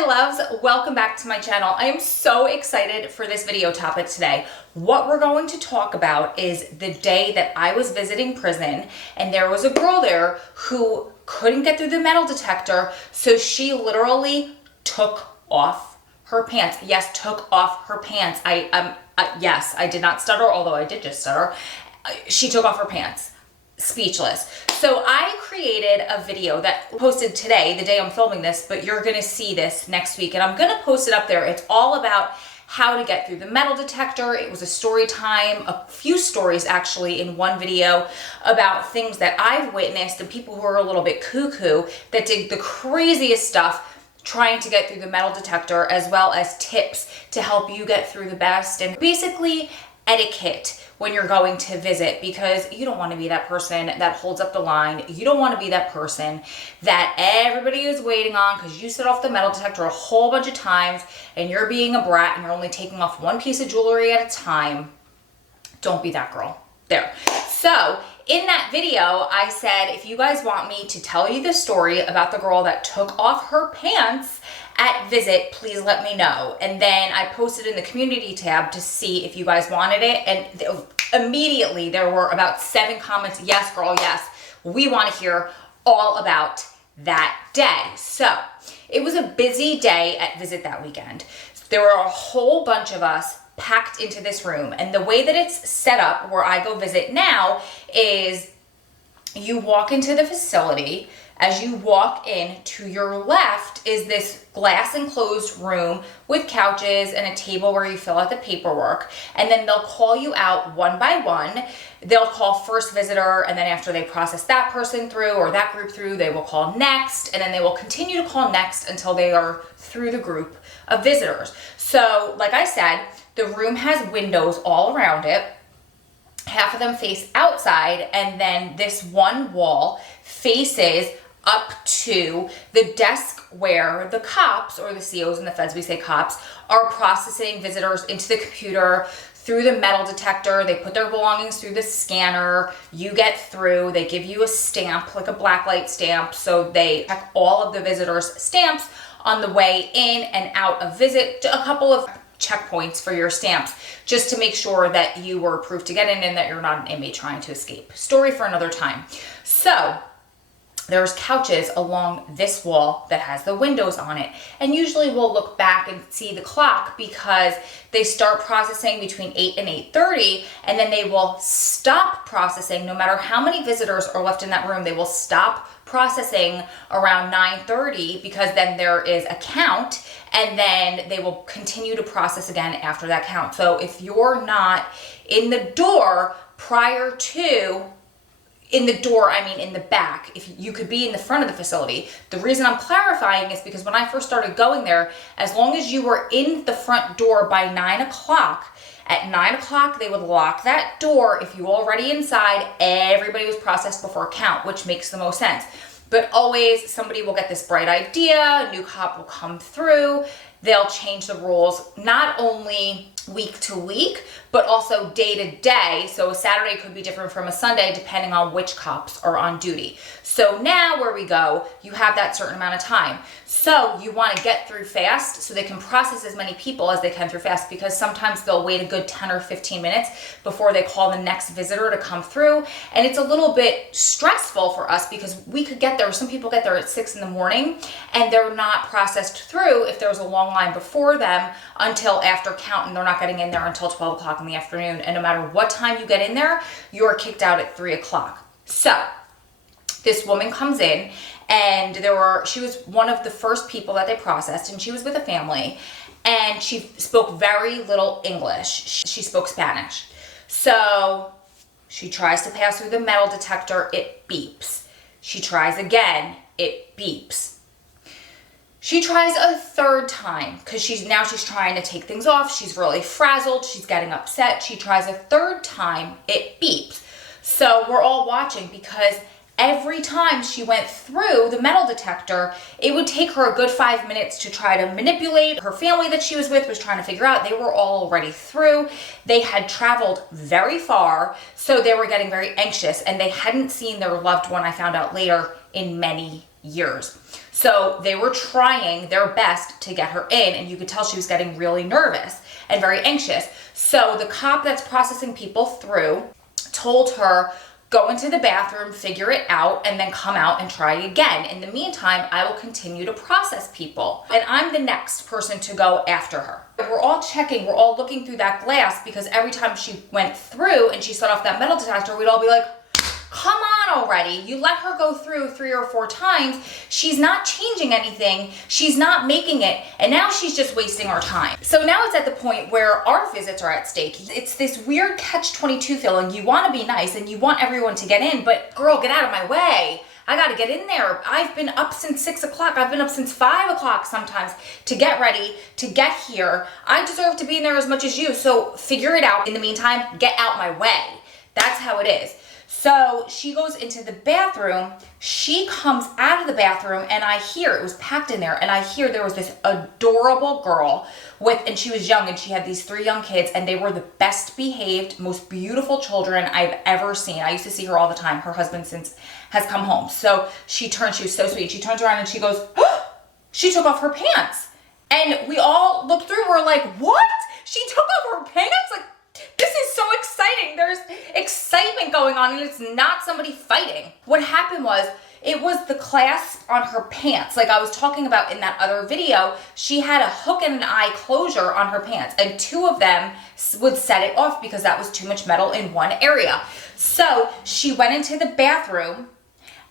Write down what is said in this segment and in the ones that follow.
my loves, welcome back to my channel. I am so excited for this video topic today. What we're going to talk about is the day that I was visiting prison and there was a girl there who couldn't get through the metal detector, so she literally took off her pants. Yes, took off her pants. Yes, I did not stutter, although I did just stutter. She took off her pants. Speechless. So I created a video that posted today, the day I'm filming this, but you're gonna see this next week and I'm gonna post it up there. It's all about how to get through the metal detector. It was a story time, a few stories actually in one video about things that I've witnessed and people who are a little bit cuckoo that did the craziest stuff trying to get through the metal detector, as well as tips to help you get through the best, and basically etiquette when you're going to visit, because you don't want to be that person that holds up the line. You don't want to be that person that everybody is waiting on because you set off the metal detector a whole bunch of times and you're being a brat and you're only taking off one piece of jewelry at a time. Don't be that girl. There. So in that video, I said, if you guys want me to tell you the story about the girl that took off her pants at Visit, please let me know. And then I posted in the community tab to see if you guys wanted it. And immediately there were about 7 comments. Yes, girl, yes. We want to hear all about that day. So it was a busy day at Visit that weekend. There were a whole bunch of us packed into this room. And the way that it's set up where I go visit now is you walk into the facility. As you walk in, to your left is this glass enclosed room with couches and a table where you fill out the paperwork. And then they'll call you out one by one. They'll call first visitor, and then after they process that person through or that group through, they will call next, and then they will continue to call next until they are through the group of visitors. So like I said, the room has windows all around it. Half of them face outside, and then this one wall faces up to the desk where the cops, or the COs and the feds, we say cops, are processing visitors into the computer through the metal detector. They put their belongings through the scanner. You get through. They give you a stamp, like a blacklight stamp. So they check all of the visitors' stamps on the way in and out of Visit. A couple of checkpoints for your stamps just to make sure that you were approved to get in and that you're not an inmate trying to escape. Story for another time. So there's couches along this wall that has the windows on it. And usually we'll look back and see the clock because they start processing between 8 and 8:30, and then they will stop processing. No matter how many visitors are left in that room, they will stop processing around 9:30 because then there is a count, and then they will continue to process again after that count. So if you're not in the door prior to, in the door, I mean in the back, if you could be in the front of the facility. The reason I'm clarifying is because when I first started going there, as long as you were in the front door by 9 o'clock, at 9 o'clock, they would lock that door. If you were already inside, everybody was processed before count, which makes the most sense. But always somebody will get this bright idea, a new cop will come through, they'll change the rules, not only week to week, but also day to day. So a Saturday could be different from a Sunday depending on which cops are on duty. So now where we go, you have that certain amount of time. So you want to get through fast so they can process as many people as they can through fast, because sometimes they'll wait a good 10 or 15 minutes before they call the next visitor to come through. And it's a little bit stressful for us because we could get there, some people get there at 6 in the morning and they're not processed through if there's a long line before them until after count, and they're not getting in there until 12 o'clock in the afternoon. And no matter what time you get in there, you're kicked out at 3 o'clock. So this woman comes in, and she was one of the first people that they processed, and she was with a family, and she spoke very little English. She spoke Spanish. So she tries to pass through the metal detector, it beeps. She tries again, it beeps. She tries a third time because she's trying to take things off. She's really frazzled. She's getting upset. She tries a third time, it beeps. So we're all watching because every time she went through the metal detector, it would take her a good 5 minutes to try to manipulate. Her family that she was with was trying to figure out. They were all already through. They had traveled very far, so they were getting very anxious, and they hadn't seen their loved one, I found out later, in many years. So they were trying their best to get her in, and you could tell she was getting really nervous and very anxious. So the cop that's processing people through told her, go into the bathroom, figure it out, and then come out and try again. In the meantime, I will continue to process people. And I'm the next person to go after her. We're all checking, we're all looking through that glass, because every time she went through and she set off that metal detector, we'd all be like, come on already. You let her go through 3 or 4 times. She's not changing anything. She's not making it. And now she's just wasting our time. So now it's at the point where our visits are at stake. It's this weird catch-22 feeling. You want to be nice and you want everyone to get in, but girl, get out of my way. I got to get in there. I've been up since 6 o'clock. I've been up since 5 o'clock sometimes to get ready, to get here. I deserve to be in there as much as you. So figure it out. In the meantime, get out my way. That's how it is. So she goes into the bathroom, she comes out of the bathroom, and I hear, it was packed in there, and I hear there was this adorable girl and she was young, and she had these 3 young kids, and they were the best behaved, most beautiful children I've ever seen. I used to see her all the time. Her husband since has come home. So she was so sweet. She turns around and she goes, oh, she took off her pants. And we all looked through, we're like, what? She took off her pants? Like, this is so exciting. There's excitement going on, and it's not somebody fighting. What happened was, it was the clasp on her pants. Like I was talking about in that other video, she had a hook and an eye closure on her pants, and 2 of them would set it off because that was too much metal in one area. So she went into the bathroom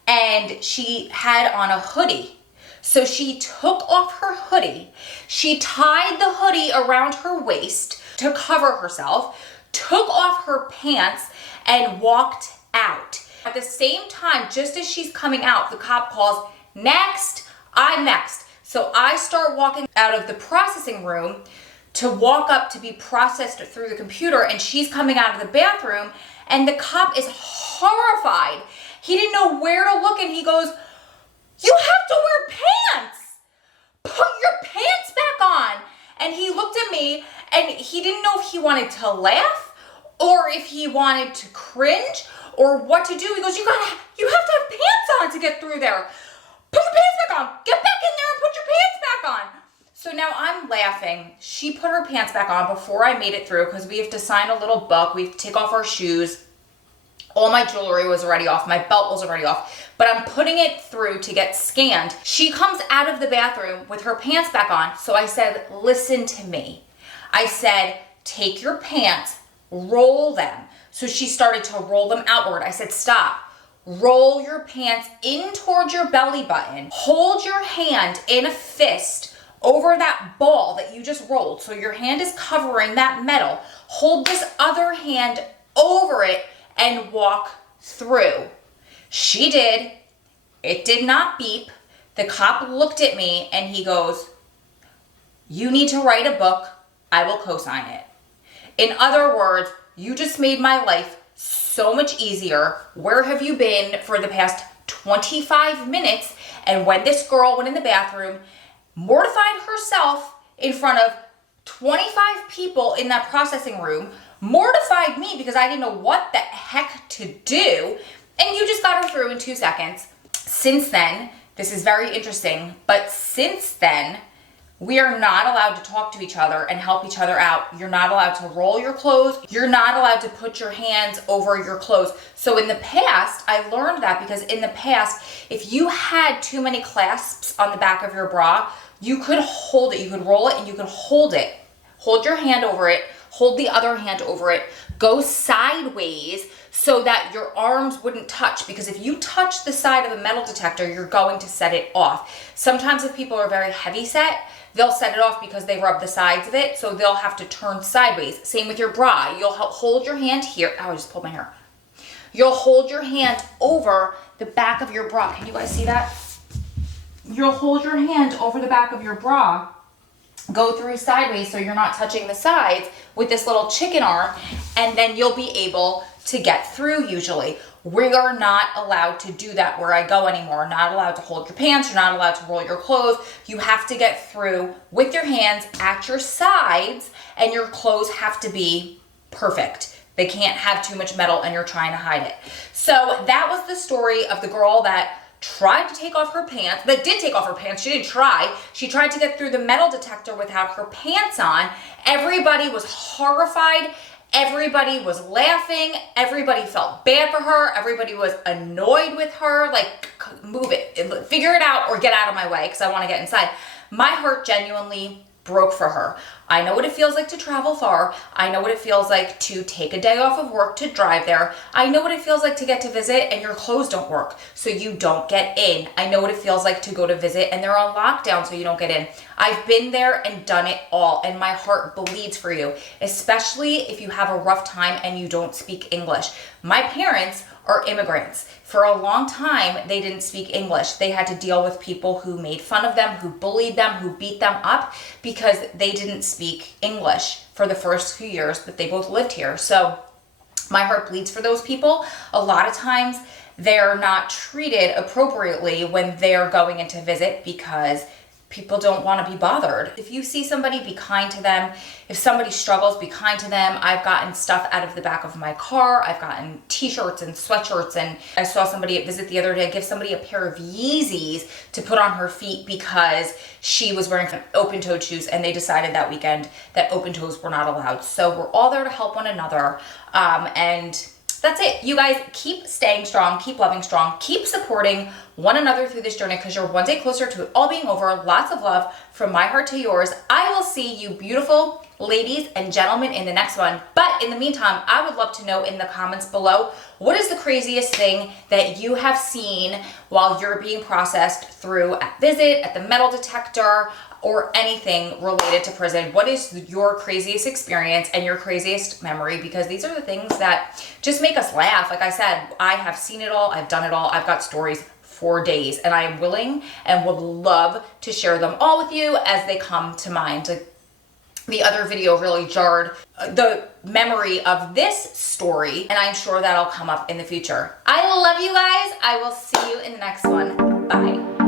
and she had on a hoodie. So she took off her hoodie. She tied the hoodie around her waist to cover herself, took off her pants, and walked out. At the same time, just as she's coming out, the cop calls, next, I'm next. So I start walking out of the processing room to walk up to be processed through the computer, and she's coming out of the bathroom, and the cop is horrified. He didn't know where to look, and he goes, you have to wear pants. Put your pants back on. And he looked at me, and he didn't know if he wanted to laugh or if he wanted to cringe or what to do. He goes, you have to have pants on to get through there. Put your pants back on. Get back in there and put your pants back on. So now I'm laughing. She put her pants back on before I made it through, because we have to sign a little book. We have to take off our shoes. All my jewelry was already off. My belt was already off. But I'm putting it through to get scanned. She comes out of the bathroom with her pants back on. So I said, listen to me. I said, take your pants, roll them. So she started to roll them outward. I said, stop. Roll your pants in towards your belly button. Hold your hand in a fist over that ball that you just rolled. So your hand is covering that metal. Hold this other hand over it and walk through. She did. It did not beep. The cop looked at me and he goes, you need to write a book. I will co-sign it. In other words, you just made my life so much easier. Where have you been for the past 25 minutes? And when this girl went in the bathroom, mortified herself in front of 25 people in that processing room, mortified me because I didn't know what the heck to do, and you just got her through in 2 seconds. Since then, this is very interesting, but since then, we are not allowed to talk to each other and help each other out. You're not allowed to roll your clothes. You're not allowed to put your hands over your clothes. So in the past, I learned that because in the past, if you had too many clasps on the back of your bra, you could hold it. You could roll it and you could hold it. Hold your hand over it. Hold the other hand over it. Go sideways so that your arms wouldn't touch, because if you touch the side of a metal detector, you're going to set it off. Sometimes if people are very heavy set, they'll set it off because they rub the sides of it, so they'll have to turn sideways. Same with your bra. You'll hold your hand here. Oh, I just pulled my hair. You'll hold your hand over the back of your bra. Can you guys see that? You'll hold your hand over the back of your bra, go through sideways so you're not touching the sides with this little chicken arm, and then you'll be able to get through usually. We are not allowed to do that where I go anymore. Not allowed to hold your pants. You're not allowed to roll your clothes. You have to get through with your hands at your sides, and your clothes have to be perfect. They can't have too much metal and you're trying to hide it. So that was the story of the girl that tried to take off her pants, that did take off her pants, she didn't try. She tried to get through the metal detector without her pants on. Everybody was horrified. Everybody was laughing. Everybody felt bad for her. Everybody was annoyed with her. Like, move it, figure it out, or get out of my way because I want to get inside. My heart genuinely broke for her. I know what it feels like to travel far. I know what it feels like to take a day off of work to drive there. I know what it feels like to get to visit and your clothes don't work, so you don't get in. I know what it feels like to go to visit and they're on lockdown, so you don't get in. I've been there and done it all, and my heart bleeds for you, especially if you have a rough time and you don't speak English. My parents are immigrants. For a long time, they didn't speak English. They had to deal with people who made fun of them, who bullied them, who beat them up because they didn't speak English for the first few years that they both lived here. So my heart bleeds for those people. A lot of times they're not treated appropriately when they're going in to visit because people don't want to be bothered. If you see somebody, be kind to them. If somebody struggles, be kind to them. I've gotten stuff out of the back of my car. I've gotten t-shirts and sweatshirts, and I saw somebody at Visit the other day give somebody a pair of Yeezys to put on her feet because she was wearing open-toed shoes, and they decided that weekend that open toes were not allowed. So we're all there to help one another, and that's it. You guys keep staying strong, keep loving strong, keep supporting one another through this journey because you're one day closer to it all being over. Lots of love from my heart to yours. I will see you beautiful ladies and gentlemen in the next one. But in the meantime, I would love to know in the comments below, what is the craziest thing that you have seen while you're being processed through at Visit, at the metal detector, or anything related to prison? What is your craziest experience and your craziest memory? Because these are the things that just make us laugh. Like I said, I have seen it all. I've done it all. I've got stories for days, and I am willing and would love to share them all with you as they come to mind. Like, the other video really jarred the memory of this story, and I'm sure that'll come up in the future. I love you guys. I will see you in the next one. Bye.